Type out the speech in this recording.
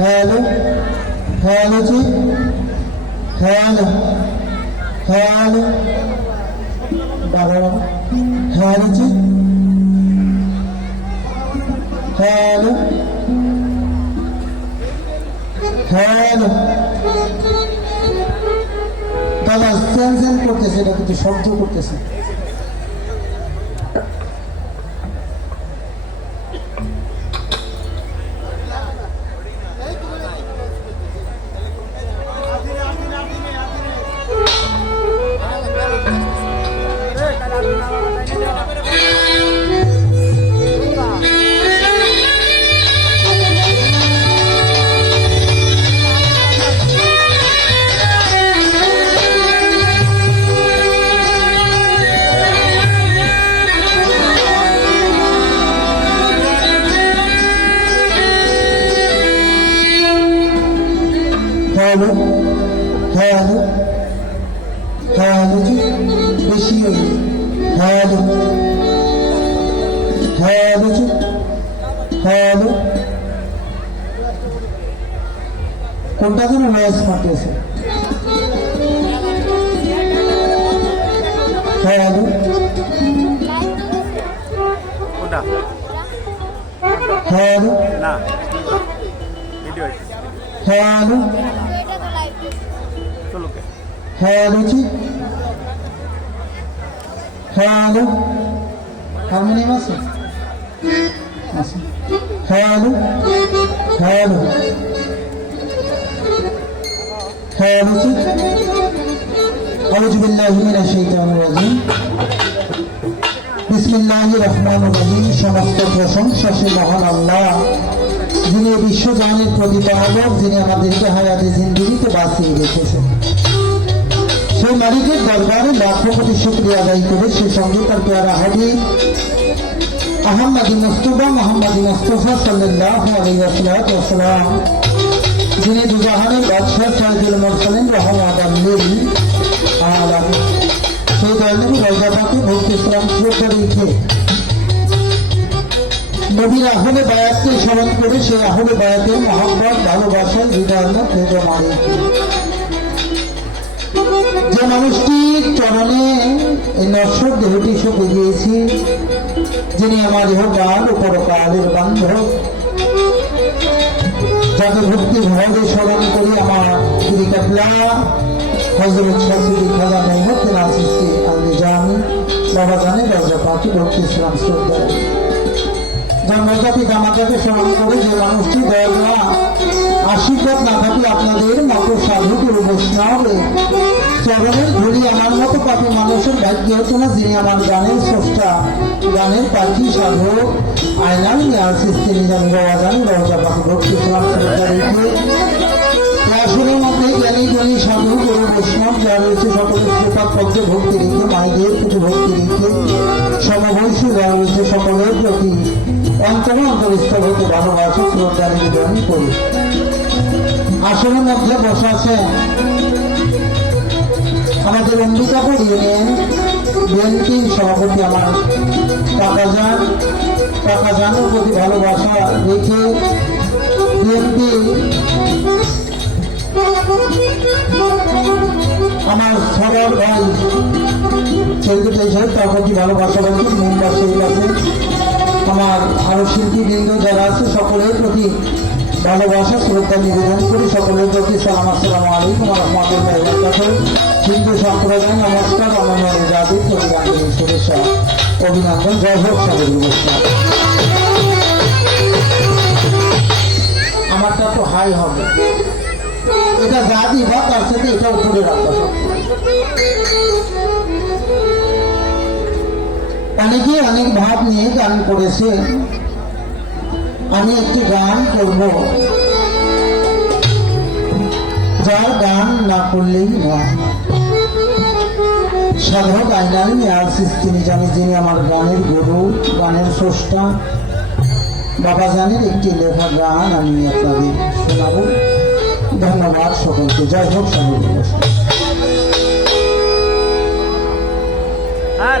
Hello hello check hello hello বাবা hello check hello hello দাদা সেন সেন করতেছে, এটা কিন্তু শব্দ করতেছে। হ্যালো হ্যালো জি বেশি হয়ে হ্যালো হ্যালো জি হ্যালো। কোনটা যেন ফাটেছে হ্যালো। কোনটা? হ্যালো। না হ্যালো। কে হ্যালো জি হ্যালো হারমোনিয়াম আছে আছে হ্যালো হ্যালো হ্যালো জি أعوذ بالله من الشيطان الرجيم বিসমিল্লাহির রহমানির রহিম সমস্ত প্রশংসা সে মহান আল্লাহ যিনি বিশ্বজানের প্রতিপালক যিনি আমাদেরকে হায়াতে জিন্দিগিতে বাঁচিয়ে রেখেছেন সেই মালিকের দরবারে কোটি শুক্রিয়া আদায় করে সে সঙ্গে তার পেয়ারা হাবিব আহম্মদি মুস্তফা মোহাম্মদ মুস্তফা সাল্লাহ আলাইসালাম যিনি দুজাহানের বাদশাহ সাইদুল মোরসালিন রহমান আল্লিল আলাম। সেই দয়ানবী রোজাটাকে ভক্তি ইসলাম শ্রদ্ধা রেখে নবীর আহলে বায়াতকে স্মরণ করে সেই আহলে বায়াতে মহাব্বত ভালোবাসার হৃদয় মারে। যে মানুষটির চরণে এই নশ্বর দেহটি সঁপে দিয়েছি যিনি আমার ইহকাল ও পরকালের বান্ধব। যাকে ভক্তি ভাবে স্মরণ করি আমার গিরি কাপলা, হজরত জামাতাকে স্মরণ করে যে মানুষটি দয়া আশীর্বাদ না থাকলে আপনাদের মতো সাধু গুরু বৈষ্ণবে চরণের ধরি আমার মতো পাপি মানুষের ভাগ্য হতো না, যিনি আমার গানের স্রষ্টা, গানের পাখি, সাধু, আয়নাল নিয়ার সৃষ্টি নিজাম বাবা জানি দরজা পাখি ভক্তি আসনের মধ্যে জ্ঞানী জ্ঞানী, সাধু গুরু বৈষ্ণব যা রয়েছে সকলের ভক্তি রেখে, মায়েদের ভক্তি রেখে, সমবয়সী যা রয়েছে সকলের প্রতি অন্তরে অন্তরিস্থ হতে ভালোবাসা শ্রদ্ধা নিবেদন করি। আসনের মধ্যে বসে আছেন আমাদের অম্বিকাপুর ইউনিয়ন বিএনপির সভাপতি আমার টাকা যান টাকা জানের প্রতি ভালোবাসা রেখে বিএনপি আমার সবার ভাই সেলিব্রিটি সাহেব তার প্রতি ভালোবাসা রয়েছে মেম্বার শহীদ আছে আমার আরও শিল্পীবৃন্দ যারা আছে, সকলের প্রতি ভালোবাসা, শ্রদ্ধা, নিবেদন করি। সকলের প্রতি সালাম, আসসালাম আলাইকুম হিন্দু সম্প্রদায় নমস্কার, আমার জাতির প্রতি আন্তরিক শুভেচ্ছা, অভিনন্দন, জয় হোক আমারটা তো হাই হবে। এটা যা দিবা তার সাথে এটা উপরে রাখতে হবে অনেকে অনেক ভাব নিয়ে গান করেছে আমি একটি গান করব। যার গান না করলেই নয়। সাধক আইনাল মেয়ার তিনি জানি যিনি আমার গানের গুরু গানের স্রষ্টা। বাবা জানের একটি লেখা গান আমি আপনাদের শোনাবো। ধন্যবাদ সকলকে। যাই হোক সকল আর